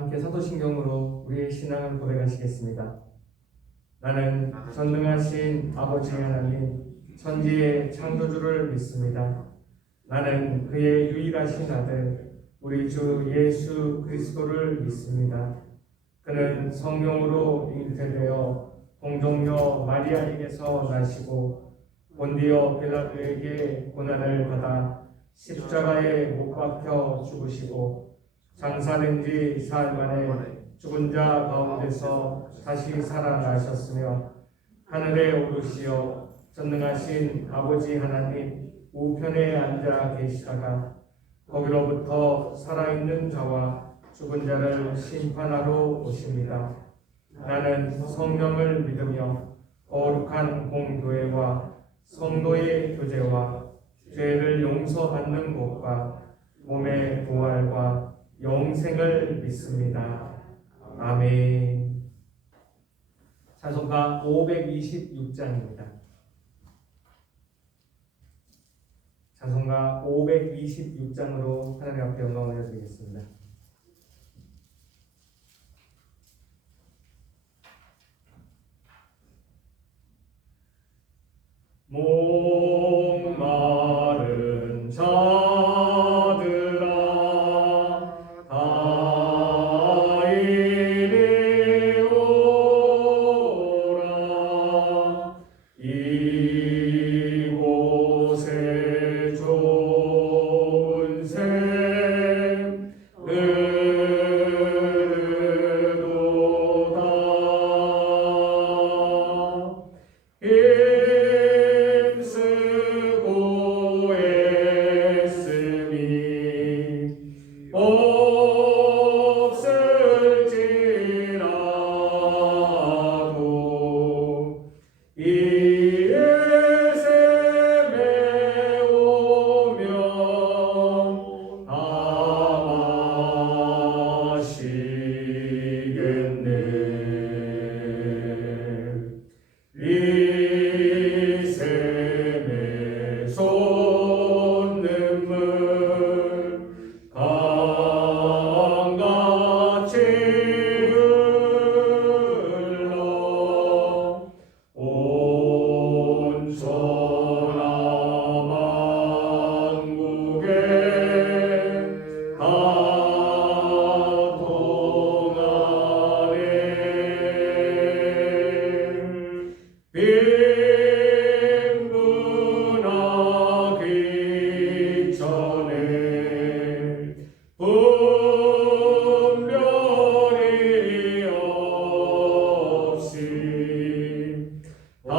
함께 사도신경으로 우리의 신앙을 고백하시겠습니다. 나는 전능하신 아버지 하나님, 천지의 창조주를 믿습니다. 나는 그의 유일하신 아들, 우리 주 예수 그리스도를 믿습니다. 그는 성령으로 잉태되어 동정녀 마리아에게서 나시고 본디오 빌라도에게 고난을 받아 십자가에 못 박혀 죽으시고 장사된 지 사흘 만에 죽은 자 가운데서 다시 살아나셨으며 하늘에 오르시어 전능하신 아버지 하나님 우편에 앉아 계시다가 거기로부터 살아있는 자와 죽은 자를 심판하러 오십니다. 나는 성령을 믿으며 거룩한 공교회와 성도의 교제와 죄를 용서받는 것과 몸의 부활과 영생을 믿습니다. 아멘. 찬송가 526장입니다. 찬송가 526장으로 하나님 앞에 영광 올려드리겠습니다. 목마른 자들아 다 이리 오라. 이곳에 좋은 샘 흐르도다. 힘쓰고 애쓰니 없을지라도 이 샘에 오면 다 마시겠네. 이 샘에 솟는물 강같이 흘러 온 서남왕국에 다 동하네. 빈분하기 전에 분별이 없이 다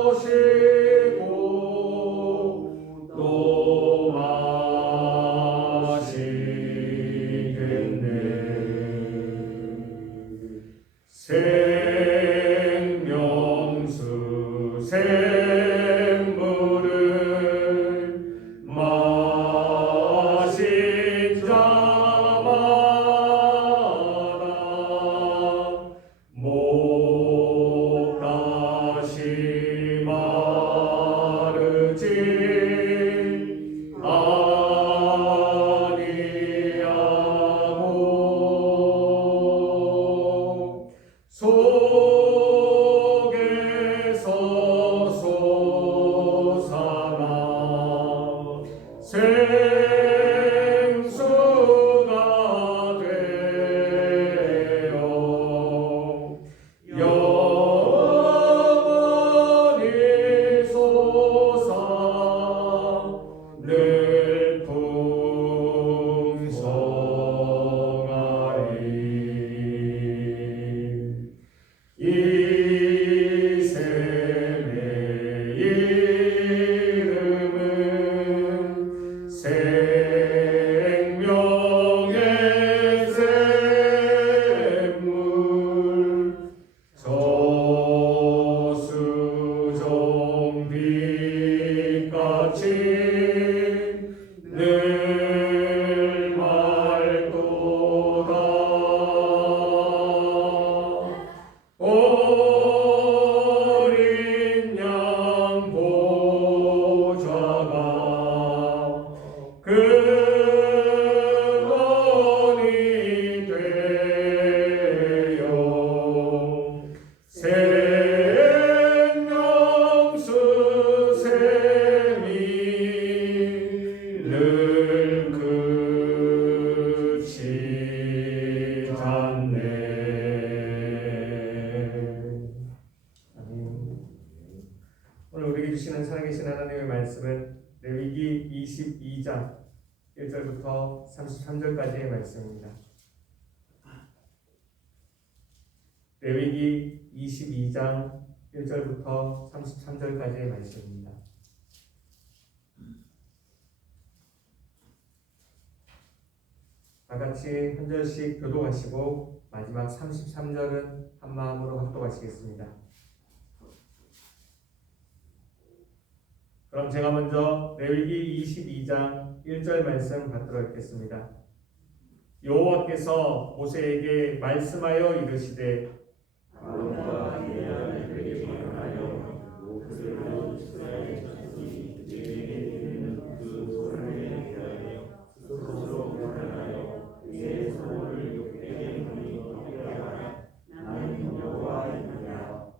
쏘시고 또 마시겠네. 생명수 샘물을 마신 자마다 목 다시 마르지 아니하고 속에서 솟아나 생수가 되어 영원히 솟아 늘 풍성하리. 이 샘의 이름은 생명의 샘물 저수정빛같이 늘 맑도다. 어린 양 보좌가 그 말씀은 레위기 22장 1절부터 33절까지의 말씀입니다. 레위기 22장 1절부터 33절까지의 말씀입니다. 다 같이 한 절씩 교독하시고 마지막 33절은 한 마음으로 합독하시겠습니다. 그럼 제가 먼저 레위기 22장 1절 말씀 받들어 읽겠습니다. 여호와께서 모세에게 말씀하여 이르시되 아론과 아들에게 말하여 그들로 이스라엘 자손이 내게 드리는 그 소원에 대하여 스스로 결단하여 내 소원을 욕되게 하게 하라. 나는 여호와이니라.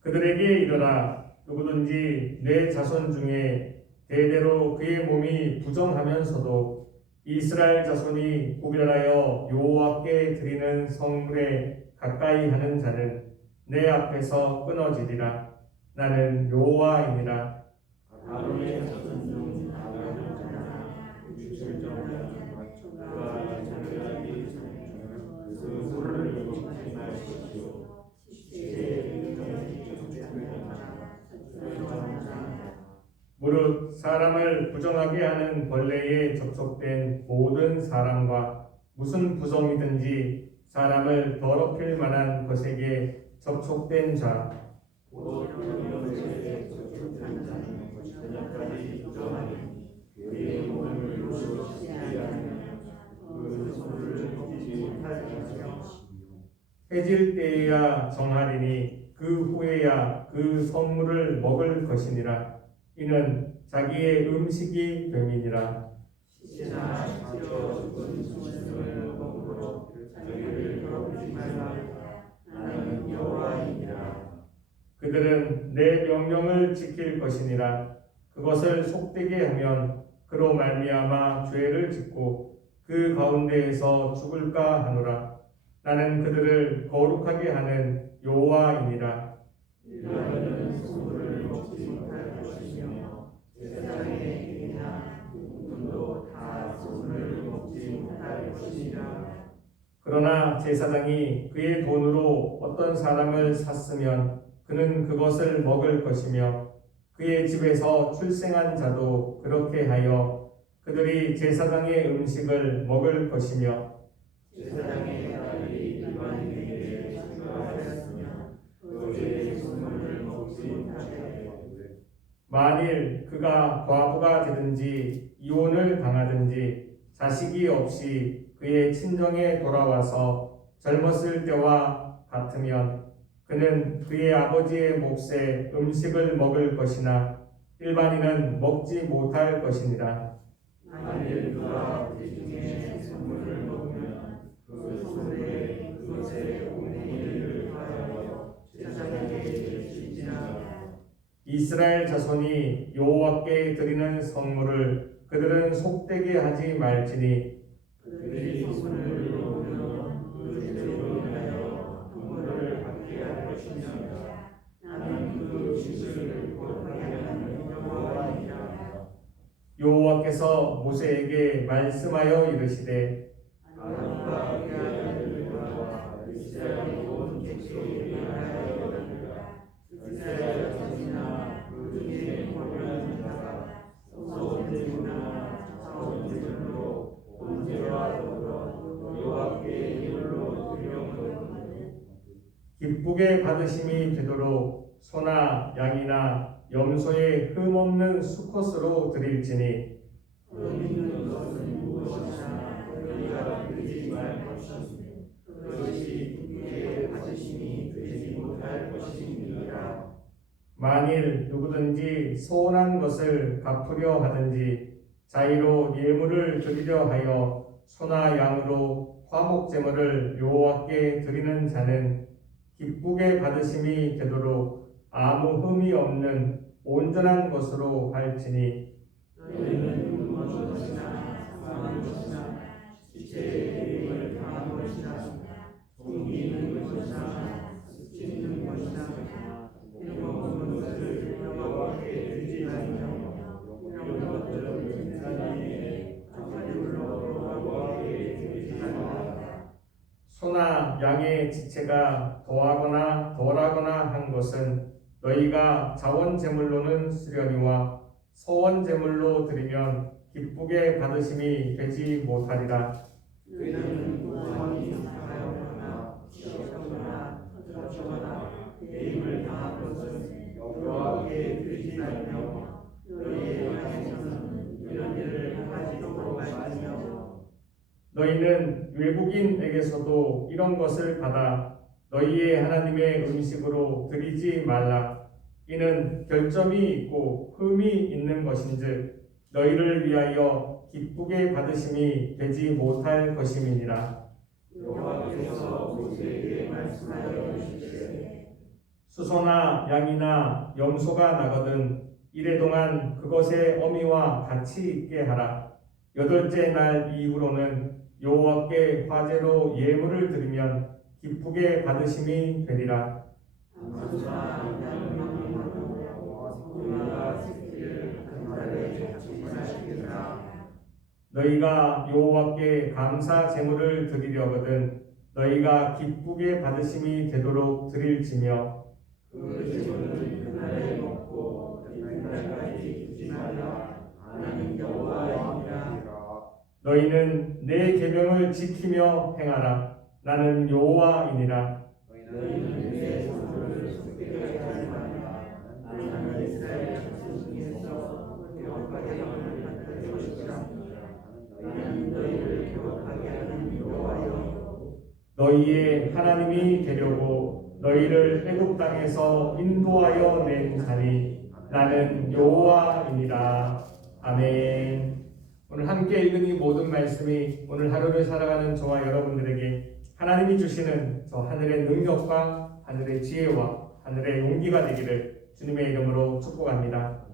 그들에게 이르라. 누구든지 내 자손 중에 대대로 그의 몸이 부정하면서도 이스라엘 자손이 구별하여 여호와께 드리는 성물에 가까이 하는 자는 내 앞에서 끊어지리라. 나는 여호와이니라. 아론의 자손 중 아가는 자나 육칠정자 그가 자기에게 그 소를 지키지 마십시오. 무릇 사람을 부정하게 하는 벌레에 접촉된 모든 사람과 무슨 부정이든지 사람을 더럽힐 만한 것에게 접촉된 자 곧 이런 것에 접촉한 자는 저녁까지 부정하니 그의 몸을 요시지 않으면 그 소를 먹지 못할 것이며 해질 때에야 정하리니 그 후에야 그 성물을 먹을 것이니라. 이는 자기의 음식이 됨이니라. 시나 지어 죽은 짐승을 먹으므로 자기를 더럽히지 말라. 나는 여호와이니라. 그들은 내 명령을 지킬 것이니라. 그것을 속되게 하면 그로 말미암아 죄를 짓고 그 가운데에서 죽을까 하노라. 나는 그들을 거룩하게 하는 여호와이니라. 너희는 소를 먹지 못할 것이며 제사장의 개나 군도 다 소를 먹지 못할 것이니라. 그러나 제사장이 그의 돈으로 어떤 사람을 샀으면 그는 그것을 먹을 것이며 그의 집에서 출생한 자도 그렇게 하여 그들이 제사장의 음식을 먹을 것이며 제사장의 아들이 일반인에게 출가하였으면 그의 소물을 먹지 못하게. 만일 그가 과부가 되든지 이혼을 당하든지 자식이 없이 그의 친정에 돌아와서 젊었을 때와 같으면 그는 그의 아버지의 몫에 음식을 먹을 것이나 일반인은 먹지 못할 것이니라. 만일 그가 그 중에 소물을 먹으면 그 소물에 그것의 5분의 1을 하여 제사장에게 줄지니라. 이스라엘 자손이 여호와께 드리는 성물을 그들은 속되게 하지 말지니 그들이 소물을 먹으면 그 죄로 인하여 분모를 받게 할 것이니라. 나는 그 음식을 거룩하게 하는 여호와이니라. 여호와께서 모세에게 말씀하여 이르시되 아론과 그의 아들들과 이스라엘 온 객속에 위하여 이르라. 이스라엘 자손이나 그 중에 거류하는 자가 소원제물이나 자원제물로 번제와 더불어 여호와께 예물로 드려거든. 기쁘게 받으심이 되도록 소나 양이나 염소의 흠없는 수컷으로 드릴지니 흠 있는 것은 무엇이나 너희가 드리지 말 것이니 그것이 기쁘게 받으심이 되지 못할 것이니라. 만일 누구든지 소원한 것을 갚으려 하든지 자의로 예물을 드리려 하여 소나 양으로 화목제물을 여호와께 드리는 자는 기쁘게 받으심이 되도록 아무 흠이 없는 온전한 것으로 할지니 너희는 굶은 것이나 상한 것이나 지체의 힘을 당한 것이나 동기는 것이나 스치는 것이나 해먹은 것을 여호와께 드리지 말며 양의 지체가 더하거나 덜하거나 한 것은 너희가 자원 제물로는 수련이와 서원 제물로 드리면 기쁘게 받으심이 되지 못하리라. 너희는 무한히 사하여거나 치욕하거나 터치거나 배임을 당한 것은 여호와께 드리지 말며 너희의 안에서는 이런 일을 하지도 말지며 너희는 외국인에게서도 이런 것을 받아 너희의 하나님의 음식으로 드리지 말라. 이는 결점이 있고 흠이 있는 것인즉 너희를 위하여 기쁘게 받으심이 되지 못할 것임이니라. 여호와께서 모세에게 말씀하여 주시되 수소나 양이나 염소가 나거든 이래 동안 그것의 어미와 같이 있게 하라. 여덟째 날 이후로는 여호와께 화제로 예물을 드리면 기쁘게 받으심이 되리라. 암소나 양만하고 소나 새끼를 한 달에 제사시키라. 너희가 여호와께 감사 제물을 드리려거든 너희가 기쁘게 받으심이 되도록 드릴지며 그 제물은 그날에 먹고 이날까지 주지 말라. 나는 여호와이니라. 너희는 내 계명을 지키며 행하라. 나는 여호와이니라. 너희는 내 성도를 속되게 하지 말라. 나는 이스라엘 자손 중에서 기억하게 하는 것이라. 나는 너희를 기억하게 하는 여호와여. 너희의 하나님이 되려고 너희를 애굽 땅에서 인도하여 낸 자니 나는 여호와이니라. 아멘. 오늘 함께 읽은 이 모든 말씀이 오늘 하루를 살아가는 저와 여러분들에게 하나님이 주시는 저 하늘의 능력과 하늘의 지혜와 하늘의 용기가 되기를 주님의 이름으로 축복합니다.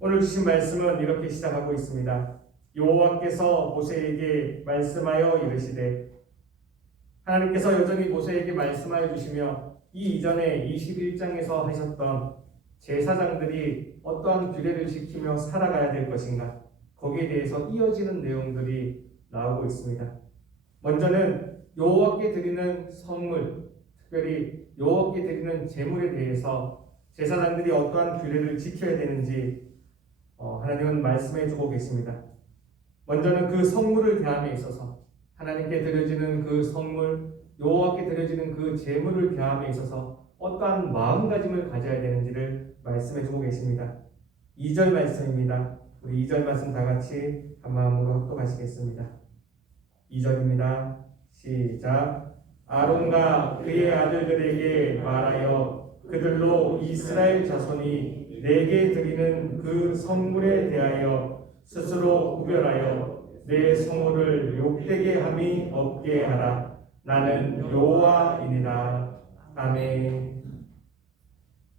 오늘 주신 말씀은 이렇게 시작하고 있습니다. 여호와께서 모세에게 말씀하여 이르시되, 하나님께서 여전히 모세에게 말씀하여 주시며 이 이전에 21장에서 하셨던 제사장들이 어떠한 규례를 지키며 살아가야 될 것인가, 거기에 대해서 이어지는 내용들이 나오고 있습니다. 먼저는 여호와께 드리는 선물, 특별히 여호와께 드리는 제물에 대해서 제사장들이 어떠한 규례를 지켜야 되는지 하나님은 말씀해 주고 계십니다. 먼저는 그 성물을 대함에 있어서, 하나님께 드려지는 그 성물, 여호와께 드려지는 그 제물을 대함에 있어서 어떠한 마음가짐을 가져야 되는지를 말씀해 주고 계십니다. 2절 말씀입니다. 우리 2절 말씀 다 같이 한 마음으로 합독하시겠습니다. 2절입니다. 시작. 아론과 그의 아들들에게 말하여 그들로 이스라엘 자손이 내게 드리는 그 성물에 대하여 스스로 구별하여 내 성물을 욕되게 함이 없게 하라. 나는 여호와이니라. 아멘.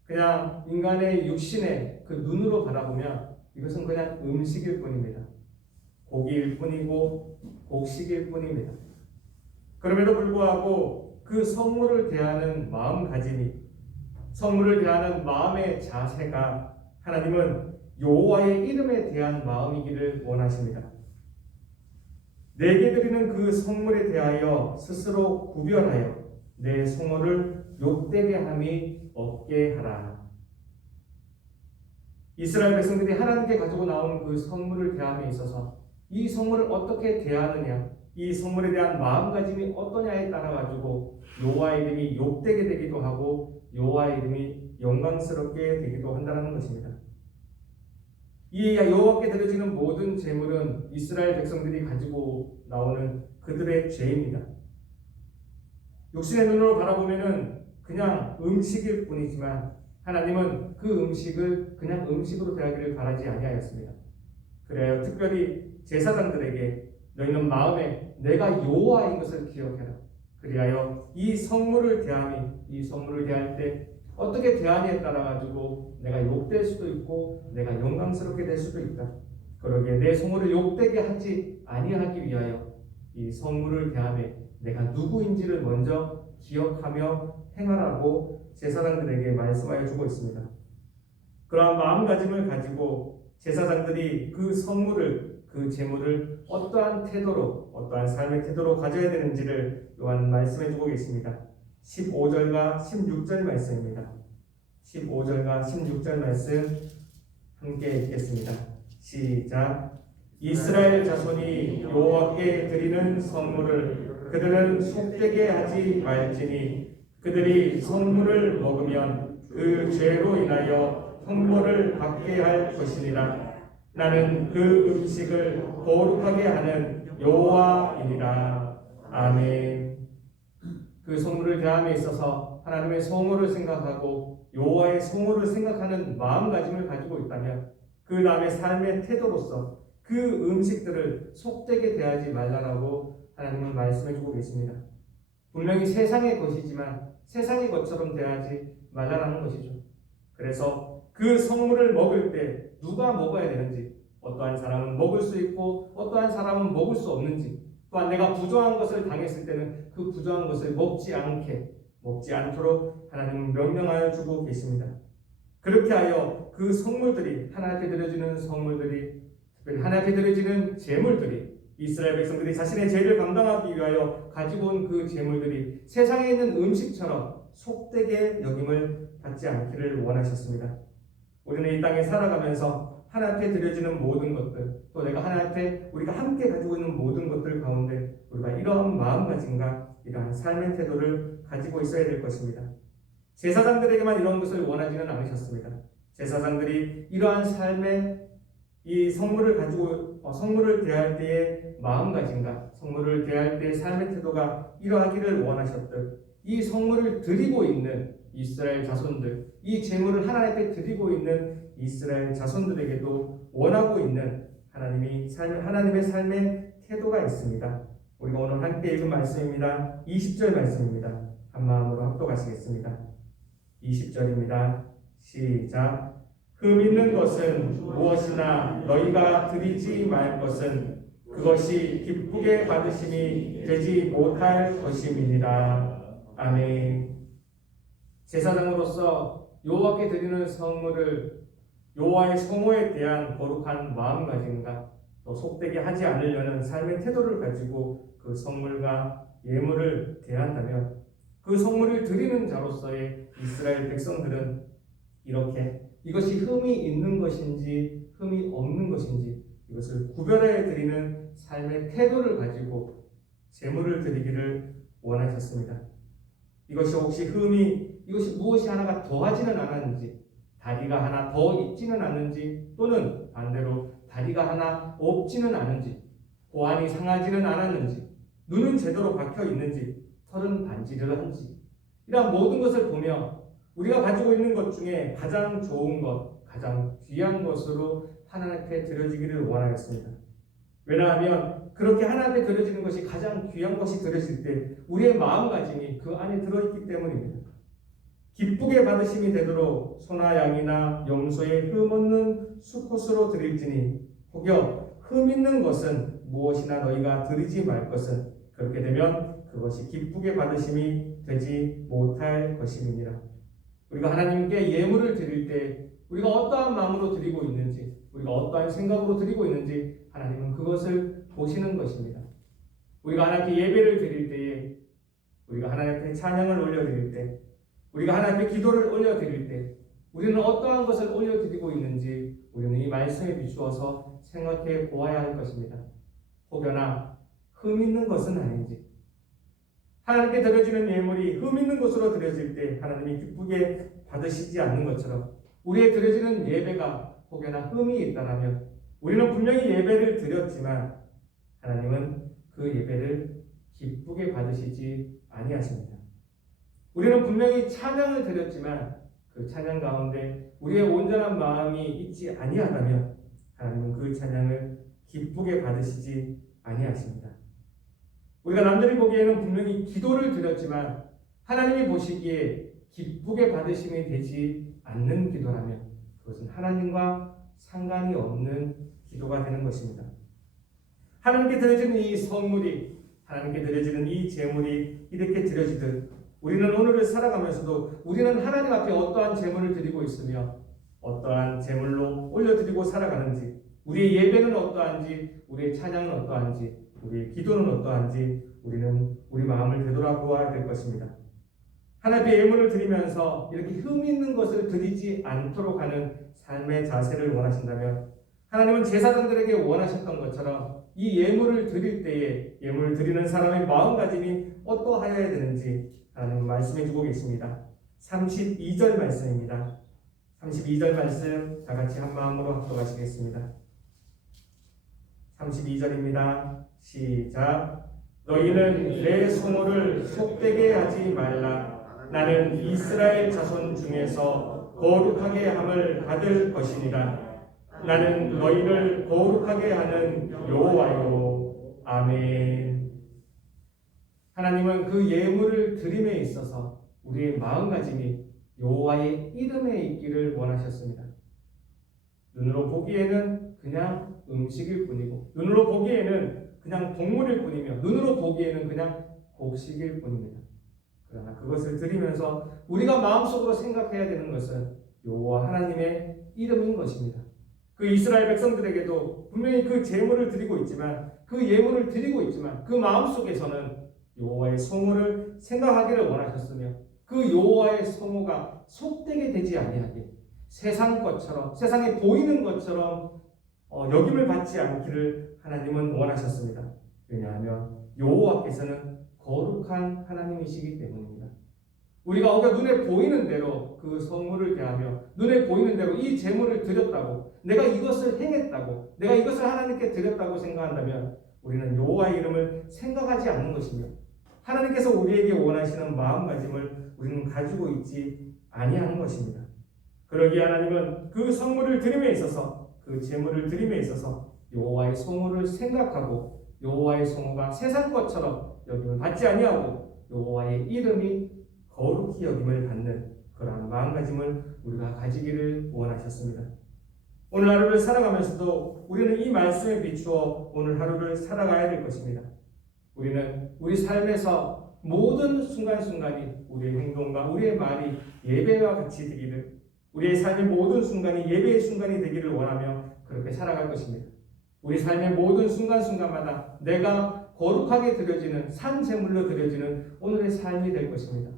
그냥 인간의 육신의 그 눈으로 바라보면 이것은 그냥 음식일 뿐입니다. 고기일 뿐이고 곡식일 뿐입니다. 그럼에도 불구하고 그 성물을 대하는 마음가짐이, 성물을 대하는 마음의 자세가 하나님은 여호와의 이름에 대한 마음이기를 원하십니다. 내게 드리는 그 성물에 대하여 스스로 구별하여 내 성물을 욕되게 함이 없게 하라. 이스라엘 백성들이 하나님께 가지고 나온 그 성물을 대함에 있어서 이 성물을 어떻게 대하느냐, 이 성물에 대한 마음가짐이 어떠냐에 따라 가지고 여호와의 이름이 욕되게 되기도 하고 여호와의 이름이 영광스럽게 되기도 한다는 것입니다. 이 여호와께 드려지는 모든 제물은 이스라엘 백성들이 가지고 나오는 그들의 죄입니다. 육신의 눈으로 바라보면은 그냥 음식일 뿐이지만 하나님은 그 음식을 그냥 음식으로 대하기를 바라지 아니하였습니다. 그래요. 특별히 제사장들에게 너희는 마음에 내가 여호와인 것을 기억해라. 그리하여 이 성물을 대할 때 어떻게 대하느냐에 따라 가지고 내가 욕될 수도 있고 내가 영광스럽게 될 수도 있다. 그러기에 내 성물을 욕되게 하지 아니하기 위하여 이 성물을 대함에 내가 누구인지를 먼저 기억하며 행하라고 제사장들에게 말씀하여 주고 있습니다. 그러한 마음가짐을 가지고 제사장들이 그 성물을, 그 제물을 어떠한 태도로, 어떠한 삶의 태도로 가져야 되는지를 요한 말씀해 주고 계십니다. 15절과 16절 말씀입니다. 15절과 16절 말씀 함께 읽겠습니다. 시작. 이스라엘 자손이 여호와께 드리는 성물을 그들은 속되게 하지 말지니 그들이 성물을 먹으면 그 죄로 인하여 형벌을 받게 할 것이니라. 나는 그 음식을 거룩하게 하는 여호와이니라. 아멘. 그 성물을 대함에 있어서 하나님의 성호를 생각하고 여호와의 성호를 생각하는 마음가짐을 가지고 있다면 그 다음에 삶의 태도로서 그 음식들을 속되게 대하지 말라라고 하나님은 말씀해주고 계십니다. 분명히 세상의 것이지만 세상의 것처럼 대하지 말라라는 것이죠. 그래서 그 성물을 먹을 때 누가 먹어야 되는지, 어떠한 사람은 먹을 수 있고 어떠한 사람은 먹을 수 없는지, 또한 내가 부정한 것을 당했을 때는 그 부정한 것을 먹지 않도록 하나님은 명령하여 주고 계십니다. 그렇게 하여 그 성물들이, 하나님 앞에 드려지는 성물들이, 특별히 하나님 앞에 드려지는 제물들이, 이스라엘 백성들이 자신의 죄를 감당하기 위하여 가지고 온 그 제물들이 세상에 있는 음식처럼 속되게 여김을 받지 않기를 원하셨습니다. 우리는 이 땅에 살아가면서 하나님 앞에 드려지는 모든 것들, 또 내가 하나님 앞에 우리가 함께 가지고 있는 모든 것들 가운데 우리가 이러한 마음가짐과 이러한 삶의 태도를 가지고 있어야 될 것입니다. 제사장들에게만 이런 것을 원하지는 않으셨습니다. 제사장들이 이러한 삶의 이 성물을 가지고 성물을 대할 때의 마음가짐과 성물을 대할 때의 삶의 태도가 이러하기를 원하셨듯 이 성물을 드리고 있는 이스라엘 자손들, 이 제물을 하나님 앞에 드리고 있는 이스라엘 자손들에게도 원하고 있는 하나님의 삶의 태도가 있습니다. 우리가 오늘 함께 읽은 말씀입니다. 20절 말씀입니다. 한 마음으로 합독하시겠습니다. 20절입니다. 시작. 흠 있는 것은 무엇이나 너희가 드리지 말 것은 그것이 기쁘게 받으심이 되지 못할 것임이니라. 아멘. 제사장으로서 여호와께 드리는 성물을 여호와의 성호에 대한 거룩한 마음가짐과 또 속되게 하지 않으려는 삶의 태도를 가지고 그 성물과 예물을 대한다면 그 성물을 드리는 자로서의 이스라엘 백성들은 이렇게 이것이 흠이 있는 것인지 흠이 없는 것인지 이것을 구별해 드리는 삶의 태도를 가지고 제물을 드리기를 원하셨습니다. 이것이 혹시 이것이 무엇이 하나가 더하지는 않았는지, 다리가 하나 더 있지는 않는지, 또는 반대로 다리가 하나 없지는 않은지, 고안이 상하지는 않았는지, 눈은 제대로 박혀 있는지, 털은 반지르한지, 이러한 모든 것을 보며 우리가 가지고 있는 것 중에 가장 좋은 것, 가장 귀한 것으로 하나님 앞에 드려지기를 원하였습니다. 왜냐하면 그렇게 하나님 앞에 드려지는 것이 가장 귀한 것이 드려질 때 우리의 마음가짐이 그 안에 들어있기 때문입니다. 기쁘게 받으심이 되도록 소나 양이나 염소의 흠 없는 수컷으로 드릴지니 혹여 흠 있는 것은 무엇이나 너희가 드리지 말 것은 그렇게 되면 그것이 기쁘게 받으심이 되지 못할 것임이니라. 우리가 하나님께 예물을 드릴 때 우리가 어떠한 마음으로 드리고 있는지, 우리가 어떠한 생각으로 드리고 있는지 하나님은 그것을 보시는 것입니다. 우리가 하나님께 예배를 드릴 때에, 우리가 하나님 앞에 찬양을 올려드릴 때, 우리가 하나님 앞에 기도를 올려드릴 때 우리는 어떠한 것을 올려드리고 있는지 우리는 이 말씀에 비추어서 생각해 보아야 할 것입니다. 혹여나 흠 있는 것은 아닌지, 하나님께 드려지는 예물이 흠 있는 것으로 드려질 때 하나님이 기쁘게 받으시지 않는 것처럼 우리의 드려지는 예배가 혹여나 흠이 있다면 우리는 분명히 예배를 드렸지만 하나님은 그 예배를 기쁘게 받으시지 아니하십니다. 우리는 분명히 찬양을 드렸지만 그 찬양 가운데 우리의 온전한 마음이 있지 아니하다면 하나님은 그 찬양을 기쁘게 받으시지 아니하십니다. 우리가 남들이 보기에는 분명히 기도를 드렸지만 하나님이 보시기에 기쁘게 받으심이 되지 않는 기도라면 그것은 하나님과 상관이 없는 기도가 되는 것입니다. 하나님께 드려지는 이 선물이, 하나님께 드려지는 이 제물이 이렇게 드려지듯 우리는 오늘을 살아가면서도 우리는 하나님 앞에 어떠한 제물을 드리고 있으며 어떠한 제물로 올려드리고 살아가는지, 우리의 예배는 어떠한지, 우리의 찬양은 어떠한지, 우리의 기도는 어떠한지 우리는 우리 마음을 되돌아보아야 될 것입니다. 하나님 앞에 예물을 드리면서 이렇게 흠 있는 것을 드리지 않도록 하는 삶의 자세를 원하신다면 하나님은 제사장들에게 원하셨던 것처럼 이 예물을 드릴 때에 예물을 드리는 사람의 마음가짐이 어떠하여야 되는지 하나님은 말씀해 주고 계십니다. 32절 말씀입니다. 32절 말씀 다 같이 한 마음으로 합독하시겠습니다. 32절입니다. 시작. 너희는 내 소모를 속되게 하지 말라. 나는 이스라엘 자손 중에서 거룩하게 함을 받을 것이니라. 나는 너희를 거룩하게 하는 여호와요. 아멘. 하나님은 그 예물을 드림에 있어서 우리의 마음가짐이 여호와의 이름에 있기를 원하셨습니다. 눈으로 보기에는 그냥 음식일 뿐이고, 눈으로 보기에는 그냥 동물일 뿐이며, 눈으로 보기에는 그냥 곡식일 뿐입니다. 그러나 그것을 드리면서 우리가 마음속으로 생각해야 되는 것은 여호와 하나님의 이름인 것입니다. 그 이스라엘 백성들에게도 분명히 그 제물을 드리고 있지만, 그 예물을 드리고 있지만 그 마음속에서는 여호와의 소모를 생각하기를 원하셨으며, 그 여호와의 소모가 속되게 되지 아니하게 세상 것처럼, 세상에 보이는 것처럼 여김을 받지 않기를 하나님은 원하셨습니다. 왜냐하면 여호와께서는 거룩한 하나님이시기 때문입니다. 우리가 눈에 보이는 대로 그 성물을 대하며 눈에 보이는 대로 이 제물을 드렸다고, 내가 이것을 행했다고, 내가 이것을 하나님께 드렸다고 생각한다면 우리는 여호와의 이름을 생각하지 않는 것이며, 하나님께서 우리에게 원하시는 마음가짐을 우리는 가지고 있지 아니하는 것입니다. 그러기에 하나님은 그 성물을 드림에 있어서, 그 제물을 드림에 있어서 여호와의 소모를 생각하고 여호와의 소모가 세상 것처럼 여김을 받지 아니하고 여호와의 이름이 거룩히 여김을 받는 그러한 마음가짐을 우리가 가지기를 원하셨습니다. 오늘 하루를 살아가면서도 우리는 이 말씀에 비추어 오늘 하루를 살아가야 될 것입니다. 우리는 우리 삶에서 모든 순간순간이 우리의 행동과 우리의 말이 예배와 같이 되기를, 우리의 삶의 모든 순간이 예배의 순간이 되기를 원하며 그렇게 살아갈 것입니다. 우리 삶의 모든 순간순간마다 내가 거룩하게 드려지는 산제물로 드려지는 오늘의 삶이 될 것입니다.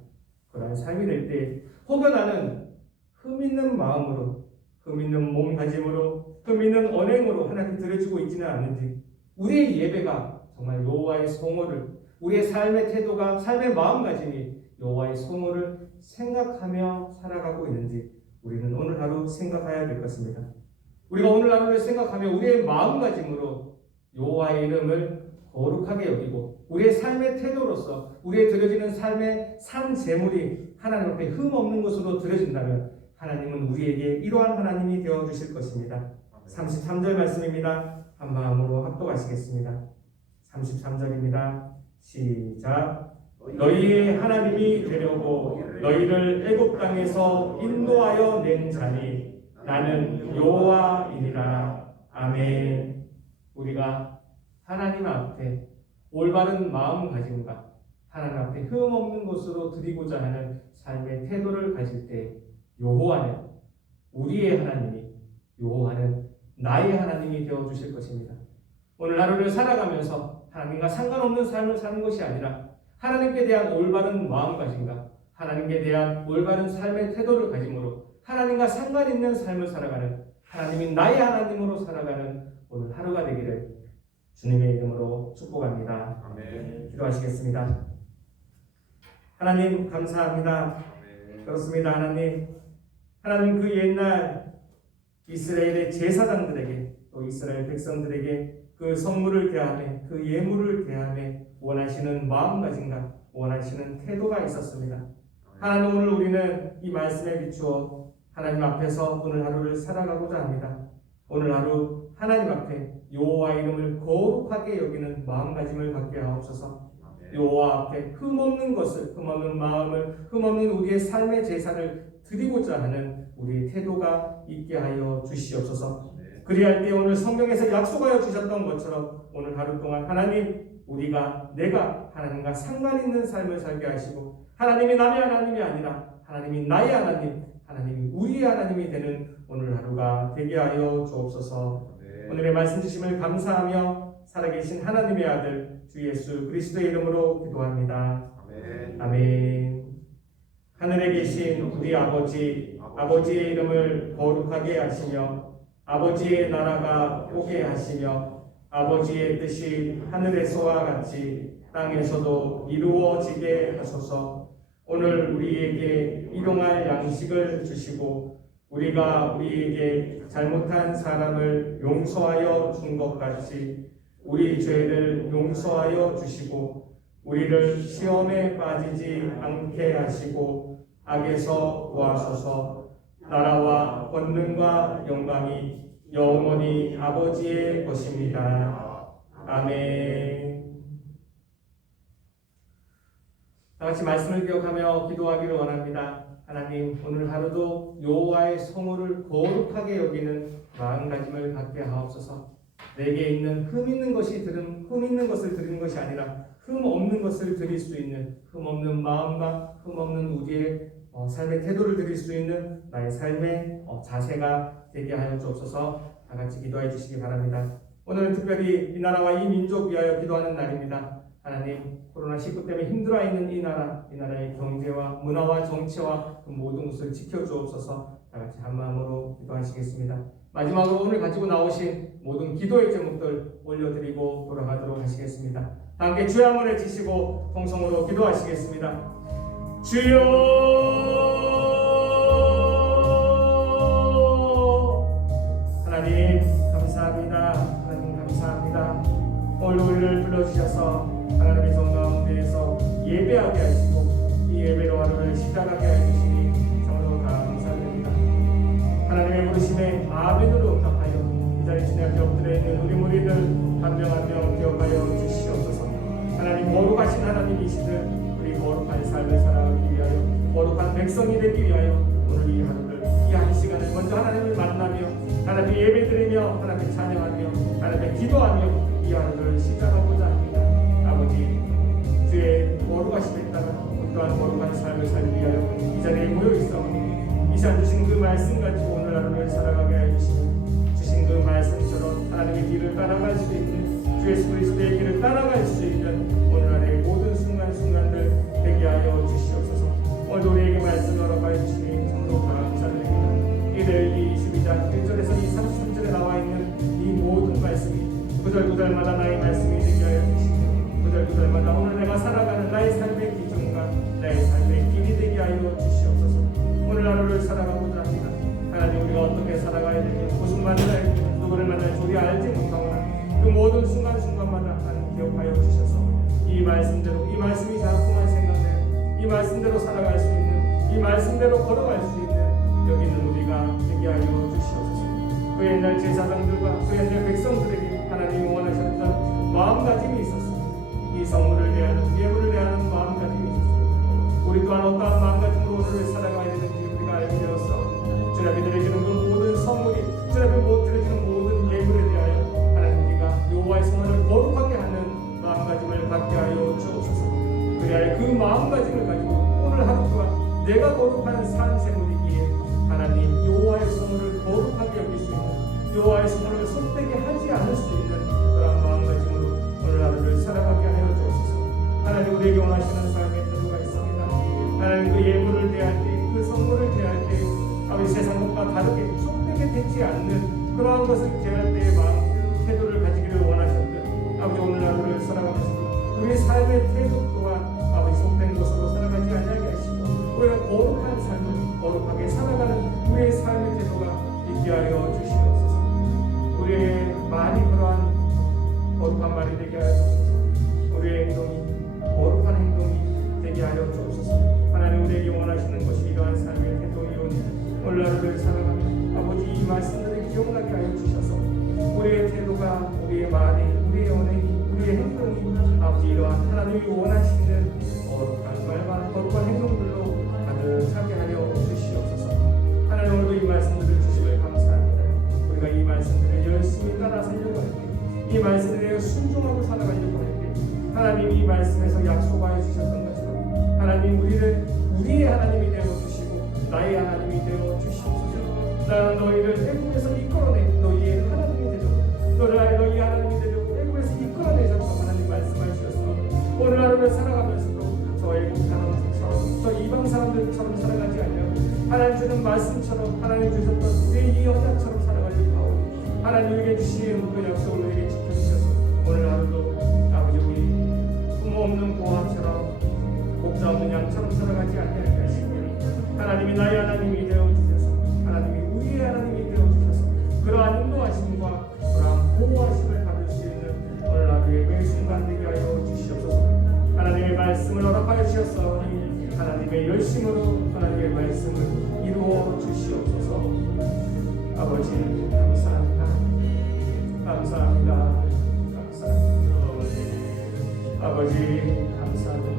그러한 삶이 될 때 혹여 나는 흠 있는 마음으로, 흠 있는 몸가짐으로, 흠 있는 언행으로 하나님 드려지고 있지는 않는지, 우리의 예배가 정말 여호와의 소모를, 우리의 삶의 태도가, 삶의 마음가짐이 여호와의 소모를 생각하며 살아가고 있는지 우리는 오늘 하루 생각해야 될 것입니다. 우리가 오늘 하루를 생각하며 우리의 마음가짐으로 여호와의 이름을 거룩하게 여기고 우리의 삶의 태도로서 우리의 드려지는 삶의 산 제물이 하나님 앞에 흠 없는 것으로 드려진다면 하나님은 우리에게 이러한 하나님이 되어주실 것입니다. 33절 말씀입니다. 한 마음으로 합독하시겠습니다. 33절입니다. 시작. 너희의 하나님이 되려고 너희를 애굽 땅에서 인도하여 낸 자니 나는 여호와이니라. 아멘. 우리가 하나님 앞에 올바른 마음가짐과 하나님 앞에 흠 없는 것으로 드리고자 하는 삶의 태도를 가질 때 여호와는 우리의 하나님이, 여호와는 나의 하나님이 되어주실 것입니다. 오늘 하루를 살아가면서 하나님과 상관없는 삶을 사는 것이 아니라 하나님께 대한 올바른 마음가짐과 하나님께 대한 올바른 삶의 태도를 가짐으로 하나님과 상관 있는 삶을 살아가는, 하나님이 나의 하나님으로 살아가는 오늘 하루가 되기를 주님의 이름으로 축복합니다. 아멘. 기도하시겠습니다. 하나님 감사합니다. 아멘. 그렇습니다. 하나님 그 옛날 이스라엘의 제사장들에게 또 이스라엘 백성들에게 그 성물을 대하며 그 예물을 대하며 원하시는 마음가짐과 원하시는 태도가 있었습니다. 하나님 오늘 우리는 이 말씀에 비추어 하나님 앞에서 오늘 하루를 살아가고자 합니다. 오늘 하루 하나님 앞에 여호와의 이름을 거룩하게 여기는 마음가짐을 갖게 하옵소서. 여호와 앞에 흠없는 것을, 흠없는 마음을, 흠없는 우리의 삶의 제사를 드리고자 하는 우리의 태도가 있게 하여 주시옵소서. 그리할 때 오늘 성경에서 약속하여 주셨던 것처럼 오늘 하루 동안 하나님, 내가 하나님과 상관 있는 삶을 살게 하시고 하나님이 남의 하나님이 아니라 하나님이 나의 하나님, 하나님이 우리의 하나님이 되는 오늘 하루가 되게 하여 주옵소서. 오늘의 말씀 주심을 감사하며 살아계신 하나님의 아들 주 예수 그리스도의 이름으로 기도합니다. 아멘. 하늘에 계신 우리 아버지의 이름을 거룩하게 하시며 아버지의 나라가 오게 하시며 아버지의 뜻이 하늘에서와 같이 땅에서도 이루어지게 하소서. 오늘 우리에게 일용할 양식을 주시고 우리가 우리에게 잘못한 사람을 용서하여 준 것 같이 우리 죄를 용서하여 주시고 우리를 시험에 빠지지 않게 하시고 악에서 구하소서. 나라와 권능과 영광이 영원히 아버지의 것입니다. 아멘. 다 같이 말씀을 기억하며 기도하기를 원합니다. 하나님, 오늘 하루도 여호와의 성호를 거룩하게 여기는 마음가짐을 갖게 하옵소서. 내게 있는 흠 있는 것을 드리는 것이 아니라 흠 없는 것을 드릴 수 있는, 흠 없는 마음과 흠 없는 우리의 삶의 태도를 드릴 수 있는 나의 삶의 자세가 되게 하여 주옵소서. 다 같이 기도해 주시기 바랍니다. 오늘은 특별히 이 나라와 이 민족 위하여 기도하는 날입니다. 하나님, 코로나19 때문에 힘들어 있는 이 나라의 경제와 문화와 정치와 그 모든 것을 지켜주옵소서. 다 같이 한 마음으로 기도하시겠습니다. 마지막으로 오늘 가지고 나오신 모든 기도의 제목들 올려드리고 돌아가도록 하시겠습니다. 다 함께 주의 한번 외치시고 통성으로 기도하시겠습니다. 주여, 하나님 감사합니다. 하나님 감사합니다. 오늘 우리를 불러주셔서 하나님의 성 가운데에서 예배하게 하시고 이 예배로 하루를 시작하게 해주시니 정말로 감사드립니다. 하나님의 부르심에 아멘으로 응답하여 이 자리 주님 앞에 엎드려 있는 우리 무리들 한 명 한 명 기억하여 주시옵소서. 하나님, 거룩하신 하나님이시듯 우리 거룩한 삶을 살아가기 위하여 거룩한 백성이 되기 위하여 오늘 이 하루를 이 한 시간을 먼저 하나님을 만나며 하나님 예배드리며 하나님 찬양하며 하나님 기도하며 이 하루를 시작하고자 합니다. 아버지, 주의 거룩하심에 따라 또한 거룩한 삶을 살기 위하여 이 자리에 모여있어 이 시간 주신 그 말씀 가지고 오늘 하루를 살아가게 해주시고 주신 그 말씀처럼 하나님의 길을 따라갈 수 있는 주 예수 그리스도의 길을 따라갈 수 있는 오늘날의 모든 순간순간들 되게 하여 주시옵소서. 오늘 우리에게 말씀 허락하여 주시니 참으로 감사드립니다. 이들 이 22장 1절에서 이 33절에 나와 있는 이 모든 말씀이 구절구절마다 나의 말씀이 되게 하여 주시고 구절구절마다 오늘 내가 살아가는 나의 삶의 기준과 나의 삶의 길이 되게 하여 주시옵소서. 오늘 하루를 살아가고자 합니다. 하나님, 우리가 어떻게 살아가야 되며 무슨 말을 해야 되며 누구를 만날지 우리 알지 못하거나 그 모든 순간순간마다 하나님 기억하여 주셔서 이 말씀대로, 이 말씀이 자꾸만 생각나요. 이 말씀대로 살아갈 수 있는, 이 말씀대로 걸어갈 수 있는 여기 있는 우리가 되게 하여 주시옵소서. 그 옛날 제사장들과 그 옛날 백성들에게 하나님이 원하셨던 마음가짐이 있었습니다. 이 성물을 대하는, 예물을 대하는 마음가짐이 있었습니다. 우리 또한 어떠한 마음가짐으로 오늘을 살아가야 되는지 우리가 알게 되었어. 주님 앞에 드려지는 그 모든 성물이, 주님 앞에 드려지는 모든 예물에 대하여 하나님, 우리가 여호와의 성물을 거룩하게 하는 마음가짐을 갖게 하여 주옵소서. 그래야 그 마음가짐을 가지고 오늘 하루 동안 내가 거룩한 산세물이기에 하나님, 여호와의 성물을 거룩하게 여길 수 있는, 여호와의 성물을 손대게 하지 않을 수 있는 그런 마음가짐으로 오늘 하루를 살아가게 하여 주옵소서. 하나님, 우리에게 원하시는 삶의 태도가 있습니다. 하나님, 그 예물을 대할 때, 그 성물을 대할 때 아버지 세상 것과 다르게 손대게 되지 않는 그러한 것을 대할 때의 마음 태도를 가지기를 원하셨듯 아버지, 오늘 하루를 살아가면서 우리의 삶의 태도 또한 아버지 속된 것으로 살아가지 않게 하시고 우리가 거룩한 삶을 거룩하게 살아가는 우리의 삶의 태도가 있게 하여 주시옵소서. 우리의 말이 그러한 거룩한 말이 되게 하여 주옵소서. 우리의 행동이 거룩한 행동이 되게 하여 주옵소서. 하나님, 우리에게 원하시는 것이 이러한 삶의 태도이오니 오늘 하루를 살아가며 아버지 이 말씀들을 기억나게 하여 주셔서 우리의 태도가, 우리의 말이, 우리의 언행이, 우리의 행동이 아버지 이러한 하나님이 원하시는 거룩한 말과 거룩한 행동들로 가득하게 하여 주시옵소서. 하나님, 오늘도 이 말씀들을 주심을 감사합니다. 우리가 이 말씀들을 열심히 따라 살려고 할 때, 이 말씀에 순종하고 살아가려고 할 때 하나님이 이 말씀에서 약속하여 주셨던 것처럼 하나님, 우리를 우리의 하나님이 되어 주시고 나의 하나님이 되어 주시옵소서. 나는 너희를 애굽에서 이끌어내 너희의 하나님이 되도록 너희 하나님이 되도록 애굽에서 이끌어내셨다고 하나님 말씀하셨으므로 오늘 하루를 살아가면서도 저 애굽 사람들처럼 저 이방 사람들처럼 말씀처럼 하나님 주셨던 우리의 이 언약처럼 살아가길 바오니 하나님에게 주신 그 약속을 우리에게 지켜주셔서 오늘 하루도 아버지 우리 부모 없는 고아처럼 목자 없는 양처럼 살아가지 아니하게 하시며 하나님이 나의 하나님이 되어주셔서 하나님이 우리의 하나님이 되어주셔서 그러한 인도하심과 그러한 보호하심을 받을 수 있는 오늘 하루의 매 순간 되게 하여 주시옵소서. 하나님의 말씀을 허락하여 주셨사오니 하나님의 열심으로 하나님의 말씀을 이루어 주시옵소서. 아버지 감사합니다. 감사합니다. 감사합니다. 아버지 감사합니다.